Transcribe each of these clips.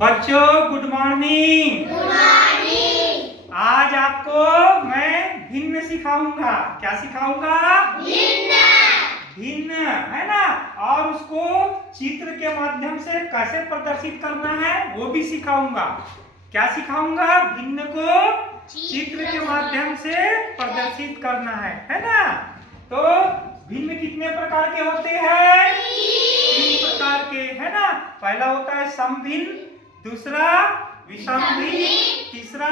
बच्चों good morning. Good morning. आज आपको मैं भिन्न सिखाऊंगा। क्या सिखाऊंगा? भिन्न। भिन्न है ना। और उसको चित्र के माध्यम से कैसे प्रदर्शित करना है वो भी सिखाऊंगा। क्या सिखाऊंगा? भिन्न को चित्र के माध्यम से प्रदर्शित करना है ना। तो भिन्न कितने प्रकार के होते हैं? 3 प्रकार के, है ना। पहला होता है समभिन्न, दूसरा विषम भिन्न, तीसरा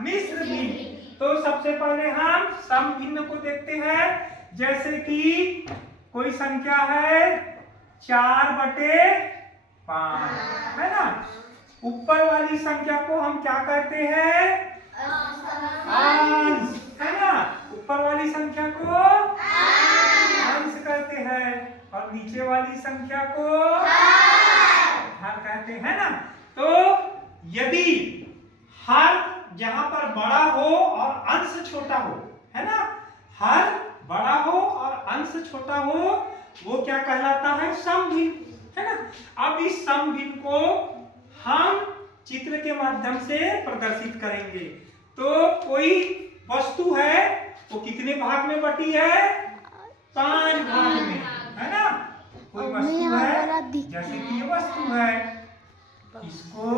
मिश्र भिन्न। तो सबसे पहले हम समभिन्न को देखते हैं। जैसे कि कोई संख्या है 4/5, है ना। ऊपर वाली संख्या को हम क्या कहते हैं? अंश, है ना। ऊपर वाली संख्या को अंश कहते हैं और नीचे वाली संख्या को हर कहते हैं ना। तो यदि हर जहां पर बड़ा हो और अंश छोटा हो, है ना, हर बड़ा हो और अंश छोटा हो, वो क्या कहलाता है? समभिन्न, है ना। अब इस समभिन्न को हम चित्र के माध्यम से प्रदर्शित करेंगे। तो कोई वस्तु है वो कितने भाग में बटी है? 5 भाग में, है ना। कोई वस्तु है, जैसे कि ये वस्तु है, इसको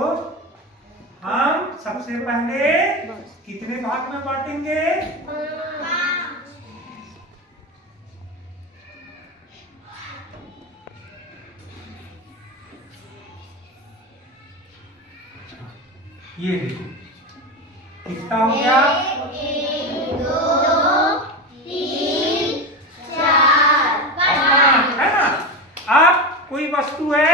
हम सबसे पहले कितने भाग में बांटेंगे? ये देखो कितना हो गया? 1 2 3 4 5, है ना। अब कोई वस्तु है,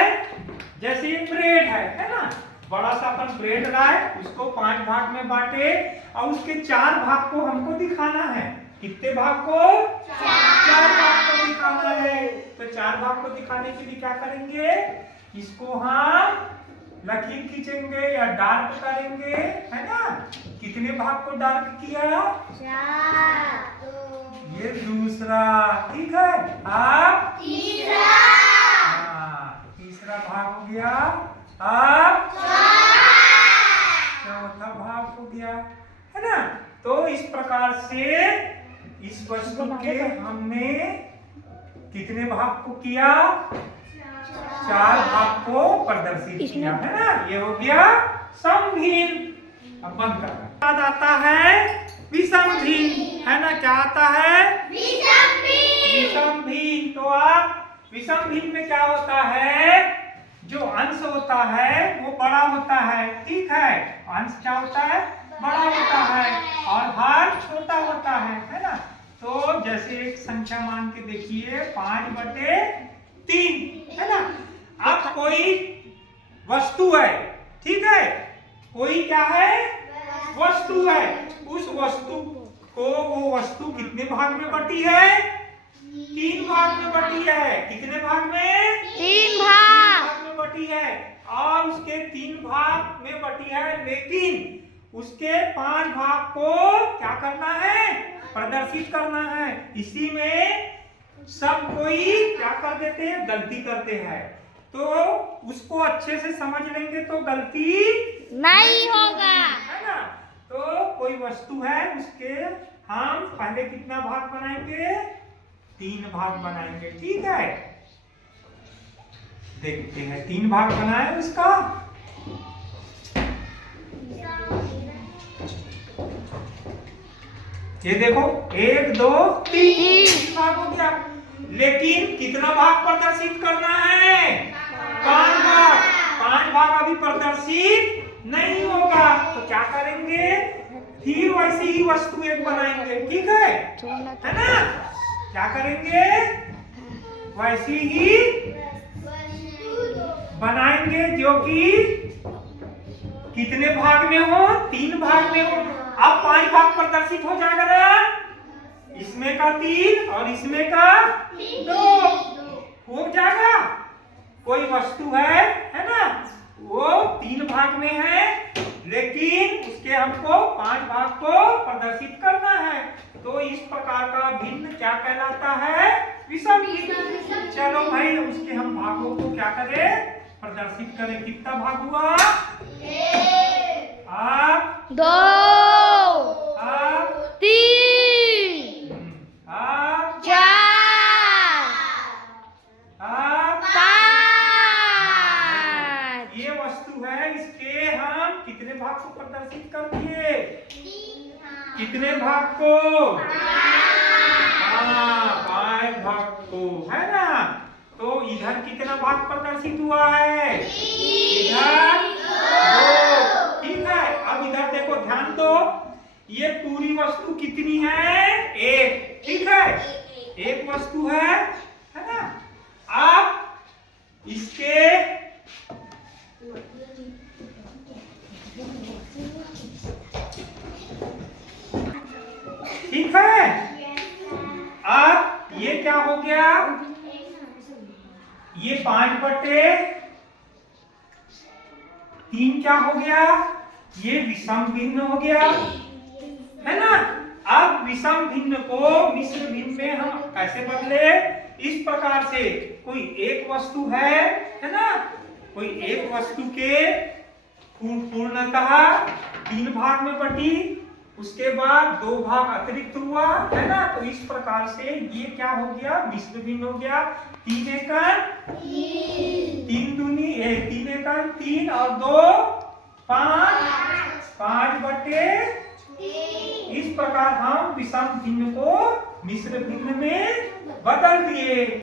जैसे ये ब्रेड है ना। बड़ा सा अपन ब्रेड लाए, उसको 5 भाग में बांटे और उसके 4 भाग को हमको दिखाना है। कितने भाग को? 4 भाग को दिखाना है। तो 4 भाग को दिखाने के लिए क्या करेंगे? इसको हम लकीर खींचेंगे या डार्क करेंगे, है ना। कितने भाग को डार्क किया? 4 ये दूसरा, ठीक है। अब तीसरा, तीसरा भाग हो गया। अब चौथा भाग हो गया, है ना। तो इस प्रकार से इस वस्तु के हमने कितने भाग को किया? 4 भाग को प्रदर्शित किया, है ना। ये हो गया समभिन्न। अब बंद करना। बाद आता है विषम भिन्न, है ना। क्या आता है? विषम भिन्न। विषम भिन्न। तो आप विषम भिन्न में क्या होता है? जो अंश होता है वो बड़ा होता है, ठीक है। अंश क्या होता है? बड़ा होता है और हर छोटा होता है ना। तो जैसे एक संख्या मान के देखिए 5/3, है ना। अब कोई वस्तु है, ठीक है। कोई क्या है? वस्तु है। उस वस्तु को वो वस्तु कितने भाग में बटी है? 3 भाग में बटी है। कितने भाग में? 3 भाग में बटी है। और उसके 3 भाग में बटी है, लेकिन उसके 5 भाग को क्या करना है? प्रदर्शित करना है। इसी में सब कोई क्या कर देते हैं? गलती करते हैं। तो उसको अच्छे से समझ लेंगे तो गलती नहीं होगा, है ना। तो कोई वस्तु है, उसके हम पहले कितना भाग बनाएंगे? 3 भाग बनाएंगे, ठीक है। देखते हैं 3 भाग बनाए उसका। ये देखो 1 2 3 भाग हो गया। लेकिन कितना भाग प्रदर्शित करना है? 5 भाग। 5 भाग अभी प्रदर्शित नहीं होगा। तो क्या करेंगे? फिर वैसी ही वस्तु एक बनाएंगे, ठीक है ना। क्या करेंगे? वैसी ही बनाएंगे जो कि कितने भाग में हो? 3 भाग में हो। अब 5 भाग प्रदर्शित हो जाएगा ना। इसमें का 3 और इसमें का 2 हो जाएगा। कोई वस्तु है ना, वो 3 भाग में है, लेकिन उसके हमको 5 भाग को प्रदर्शित करना है। तो इस प्रकार का भिन्न क्या कहलाता है? विषम भिन्न। चलो भाई उसके हम भागों को क्या करें? प्रदर्शित करें। कितना भाग हुआ? 2 अब 3 अब 4 अब 5 ये वस्तु है, इसके हम कितने भाग को प्रदर्शित कर दिए? कितने भाग को? हाँ, 5 भाग को, है ना? तो इधर कितना भाग प्रदर्शित हुआ है? इधर 2। ठीक है, अब इधर देखो, ध्यान दो, ये पूरी वस्तु कितनी है? 1। ठीक है, एक वस्तु है ना? अब इसके ठीक है, अब ये क्या हो गया? ये 5/3 क्या हो गया? ये विषम भिन्न हो गया, है ना? अब विषम भिन्न को मिश्र भिन्न में हम कैसे बदले? इस प्रकार से, कोई एक वस्तु है ना? कोई एक वस्तु के पूर्णतः 3 भाग में बटी, उसके बाद 2 भाग अतिरिक्त हुआ, है ना? तो इस प्रकार से ये क्या हो गया? मिश्र भिन्न हो गया। 3 एकड़ 3 दूनी 3 एकड़ 3 और 2 5 5/3। इस प्रकार हम विषम भिन्न को मिश्र भिन्न में बदल दिए।